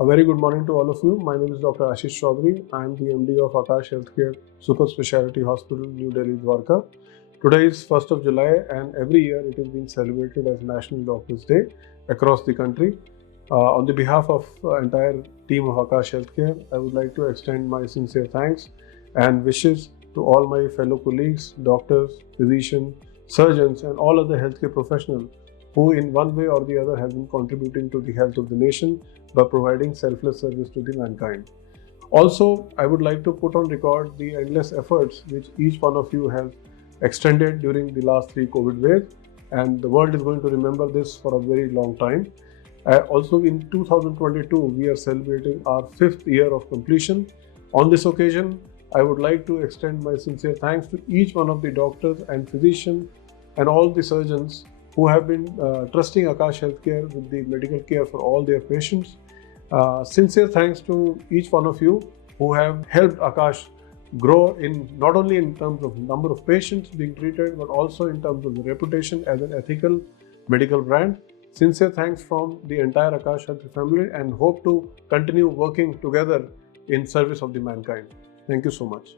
A very good morning to all of you. My name is Dr. Aashish Chaudhry. I am the MD of Aakash Healthcare Super Speciality Hospital, New Delhi, Dwarka. Today is 1st of July and every year it is being celebrated as National Doctors Day across the country. On the behalf of the entire team of Aakash Healthcare, I would like to extend my sincere thanks and wishes to all my fellow colleagues, doctors, physicians, surgeons and all other healthcare professionals who in one way or the other have been contributing to the health of the nation by providing selfless service to the mankind. Also, I would like to put on record the endless efforts which each one of you have extended during the last 3 COVID waves, and the world is going to remember this for a very long time. Also in 2022, we are celebrating our 5th year of completion. On this occasion, I would like to extend my sincere thanks to each one of the doctors and physicians and all the surgeons who have been trusting Aakash Healthcare with the medical care for all their patients. Sincere thanks to each one of you who have helped Aakash grow in not only in terms of number of patients being treated, but also in terms of the reputation as an ethical medical brand. Sincere thanks from the entire Aakash Healthcare family, and hope to continue working together in service of the mankind. Thank you so much.